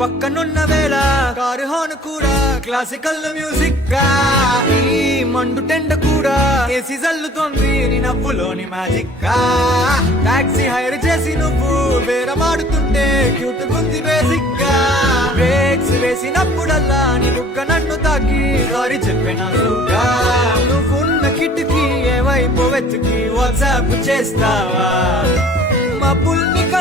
పక్కనున్న వేళ car horn కూడా క్లాసికల్ మ్యూజిక్ గా ఈ మండు టెండ కూడా కేసి జల్లుతోంది నీ నవ్వులోని మ్యాజిక్ గా టాక్సీ హైర్ చేసి నువ్వు వేరమాడుతుంటే క్యూట్ గుంది బేసిక్ గా బ్రేక్స్ వేసినప్పుడల్లా నీ బుగ్గ నన్ను తాకి సారీ చెప్పినగా నువ్వున్న కిటికీ ఏవైపు వెతికి వాట్సాప్ చేస్తావా మా పుల్ని కది